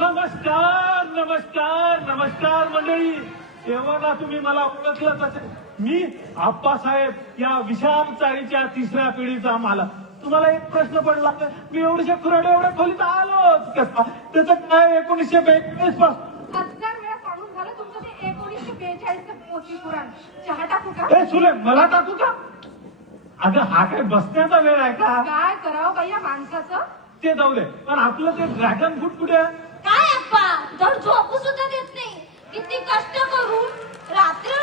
नमस्कार नमस्कार नमस्कार मंडळी. तेव्हा तुम्ही मला ओळखलंच असेल. मी आप्पासाहेब या विशाल चाळीच्या तिसऱ्या पिढीचा मालक. तुम्हाला एक प्रश्न पडला, मी एवढ्या खुराड्या एवढ्या खोलीत आलोच कसा? त्याचं काय 1942 पासून 1000 वेळा सांगून झालं तुमचं ते 1942 मोठी पुराण. चहा टाकू का? ए सुले, मला टाकू का? अगं हा काय बसण्याचा वेळ आहे का? काय करावं बाई या माणसाचं? ते जाऊ दे, पण आपलं ते ड्रॅगन फ्रूट कुठे आहे? काय अप्पा धड झोपू सुद्धा देत नाही. किती कष्ट करून रात्र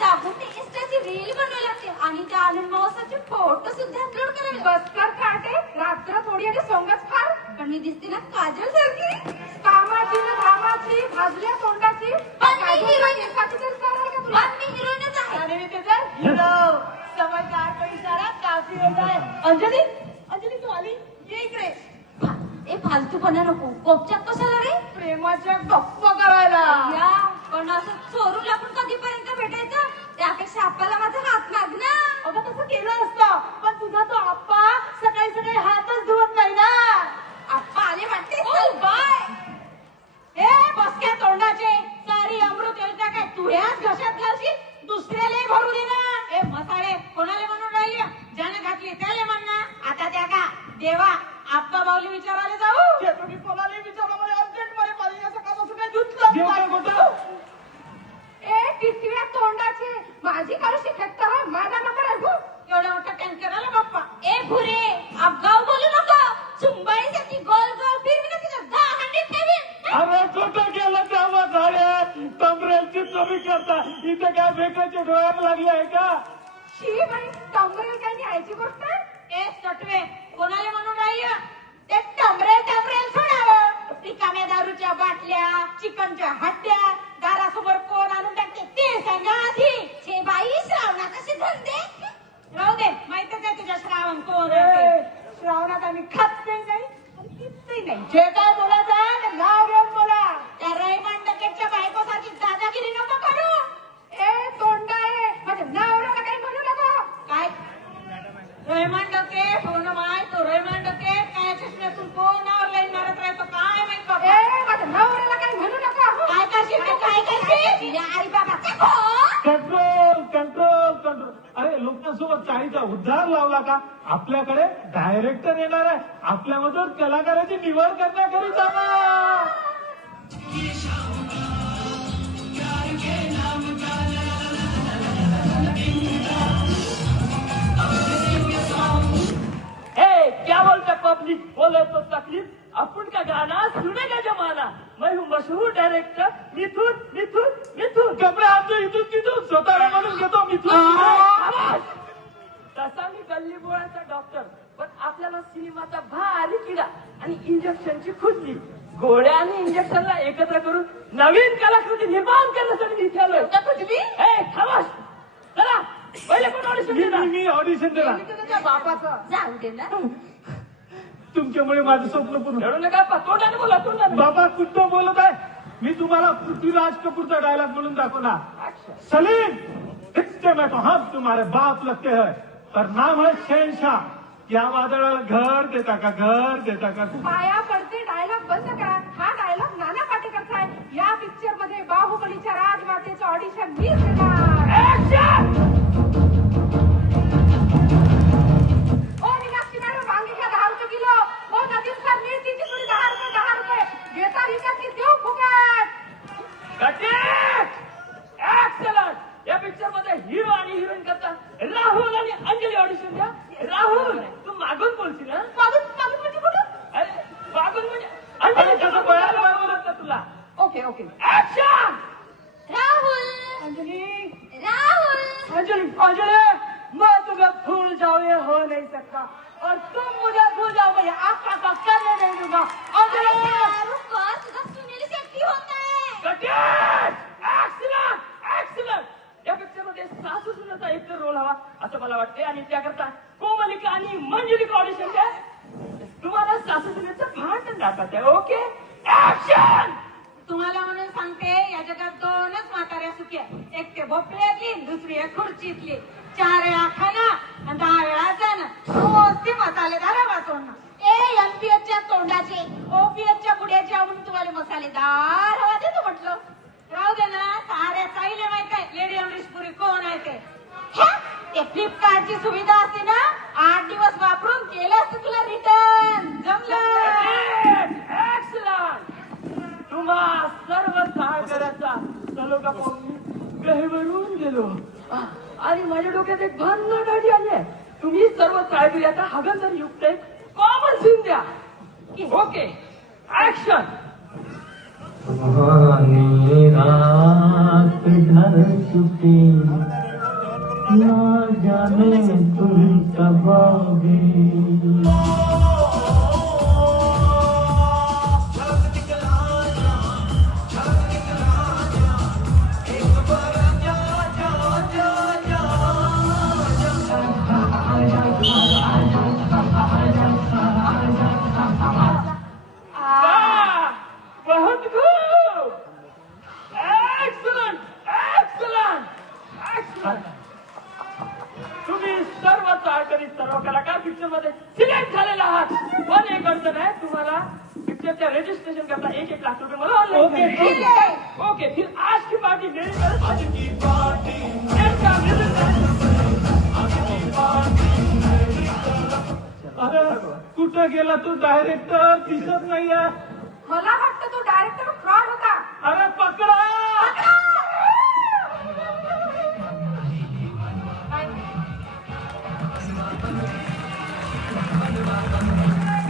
जागून ते इंस्टाची रील बनवायला लागते आणि त्या आनंद महोत्सवाचे फोटो सुद्धा अपलोड करायला. बसकर काटे रात्र थोडी आणि सोंगच फार. पण मी दिसते ना काजल सारखी, कामाची ना धामाची, भाजल्या तोंडाची. पण मी हिरोईन एकाची तर कराल का तुला? पण मी हिरोईनच आहे. आणि मी त्याचा हिरो समजदार का इशारा काफी होता है. अंजली अंजली तू आली, ये इकडे. ए फालतूपणा नको. कोपच्यात कशाला रे? प्रेमाच्या गप्पा करायला. या पण असं चोरून लपून कधीपर्यंत भेटायचं? त्यापेक्षा आपल्याला माझा हात माग ना. अगं तसं केलं असतं, पण तुझा तो आप्पा सकाळी सकाळी हातच धुवत नाही ना. आप्पा आले वाटते. चल बाय. हे बसक्या तोंडाचे सारी अमृत योजना काय तू ह्याच घशात घालशील? दुसऱ्याला भरू दे ना. ए मसाळे कोणाला म्हणून राहिले? ज्याने घातली त्याला म्हणणार. आता त्या का देवा आप्पा बावली विचारायला जाऊ? तुम्ही कोणाला विचारा मला अर्जंट मध्ये पाणी असं का बसून काय धुतलं? ए टिटव्या तोंडाचे माझी काळशी फेकता माझा नंबर आहे. एवढा मोठा टँकर आला बाप्पा. ए भुरे अपगाव बोलू नको. चुंबळीसाठी गोल गोल फिरविलं तिला 10 हंड्रेड ठेवीन. अरे कुठं गेलं तेव्हा झाल्या कमरेलची चोरी करता. इथे काय फेकायचे डोळ्यात लागले आहे का? शी बाई टमरेल काही न्यायची गोष्ट. ए सटवे कोणाला म्हणून राहिल्या? ते टमरेल सोडावं. रिकाम्या दारूच्या बाटल्या, चिकनच्या हड्ड्या दारासमोर कोण आणून टाकते ते सांगा आधी. छे बाई श्रावणात असे धंदे. राहू दे, माहितच आहे तुझ्या श्रावण कोण आहे. श्रावणात आम्ही खात नाही आणि पितही नाही. जे काय बोलायचं ते नाव घेऊन बोला. त्या रहिमान डकेटच्या बायकोसारखी दादागिरी नको करू. ए तोंडा आहे माझ्या नावराला काही म्हणू नको. काय रहिमान डकेट हो ना माय? तो रहिमान डकेट काय चष्म्यातून कोण नावर लाईन मारत राहतो काय माहित बाबा. ए माझ्या नावराला काही म्हणू नको. काय करशील तू? काय करशील? या आई बाबाचा कंट्रोल कंट्रोल कंट्रोल. अरे लोकांसोबत चाळीचा उद्धार लावला का? आपल्याकडे डायरेक्टर येणार आहे. आपल्यामधून कलाकाराची निवड करण्याकरिता ना. क्या बोलता पब्लिक? बोले तो तकलीफ. अपन का गाना सुनेगा जमाना. मैं हूँ मशहूर डायरेक्टर मिथुन मिथुन मिथुन. कपडे आमचं इथून तिथून स्वतःला म्हणून घेतो मिथून. तसा मी गल्ली बोळाचा डॉक्टर, पण आपल्याला सिनेमाचा भारी किडा आणि इंजेक्शनची खुजली. गोळ्या आणि इंजेक्शनला एकत्र करून नवीन कलाकृती निर्माण करण्यासाठी इथे आलोय. खुजली खावास. चला पहिले कोण ऑडिशन देणार? मी ऑडिशन देणार. तुझ्या बापाचं. जाऊ दे ना. तुमच्यामुळे माझं स्वप्न पूर्ण. रडू नका पा. तोंडाने बोला तोंडाने. बाबा कुठं बोलत आहे? मी तुम्हाला पृथ्वीराज कपूरचा डायलॉग म्हणून दाखवणार. सलीम दिखते मैं तो हम तुम्हारे बाप लगते हैं, पर नाम है शहनशाह. या वादळाला घर देता का? घर देता का? पाया पडते डायलॉग बंद करा. हा डायलॉग नाना पाटेकरचा आहे. या पिक्चर मध्ये बाहुबलीच्या राजमातेचं ऑडिशन मी देणार. ओ मीनाक्षी मॅडम वांगी घ्या 10 रुपये किलो. ओ नदीम सर मिरचीची पुडी 10 रुपये 10 रुपये. घेता विकत की देऊ फुकट. एक्सलंट. या पिक्चर मध्ये हिरो आणि हिरोईन करता राहुल आणि अंजली ऑडिशन द्या. राहुल तू मागून बोलशील ना? मागून म्हणजे कुठं? अरे मागून म्हणजे अंजली कसं बळायला बोलत तुला. Okay okay. Action. Rahul Anjali Rahul Anjali Anjali मैं तुम्हें भूल जाऊं ये हो नहीं सकता और तुम मुझे भूल जाओ मैं आपका का करने नहीं दूंगा. अंजलि रुको तुझा सुनील शेट्टी होत आहे. Excellent excellent. या पिक्चर मध्ये सासू सुनेचा एक रोल हवा असं मला वाटते आणि त्याकरता कोमलिका आणि मंजुलिका ऑडिशन द्या. तुम्हाला सासू सुनेचं भांडण दाखवत आहे. Okay action. तुम्हाला म्हणून सांगते या जगात 2च म्हाताऱ्या सुख्या. एक ते भोपळ्यातली दुसरी आहे खुर्चीतली. 4 वेळा खाना आणि 10 वेळा जाणं. नुसती मसालेदार वाचवणं. ए एमपीएसच्या तोंडाचे ओपीएसच्या पुढे जाऊन तुम्हाला मसालेदार हवा देतो म्हटलं. राहू दे ना, साऱ्या ताईला माहित आहे लेडी अमरीशपुरी कोण आहे ते. हे, ते फ्लिपकार्टची सुविधा असते ना, 8 दिवस वापरून केलं असतं तुला रिटर्न. जमलं. एक्सलंट. तुम्हा सर्व सहकार्याचा सलोखा पाहून मी गहिवरून गेलो. आणि माझ्या डोक्यात एक भन्नाट आयडिया आली आहे. तुम्ही सर्व सहकारी आता हगंदर युक्त एक कॉमन सीन द्या. Okay, action. सुहानी रात ढल चुकी, ना जाने तुम कब आओगे. बहुत खूप. Excellent, excellent, excellent. तुम्ही सर्व सहकारी, सर्व कलाकार पिक्चर मध्ये सिलेक्ट झालेला आहात. पण एक अडचण आहे, तुम्हाला पिक्चरच्या रजिस्ट्रेशन करता 1-1 लाख रुपये मला ऑनलाईन. ओके, फिर आज की पार्टी मेरी तरफ अरे कुठं गेला तू डायरेक्टर, दिसत नाहीये. मला वाटतं तो डायरेक्टर फ्रॉड होता. अरे पकडा.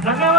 धन्यवाद.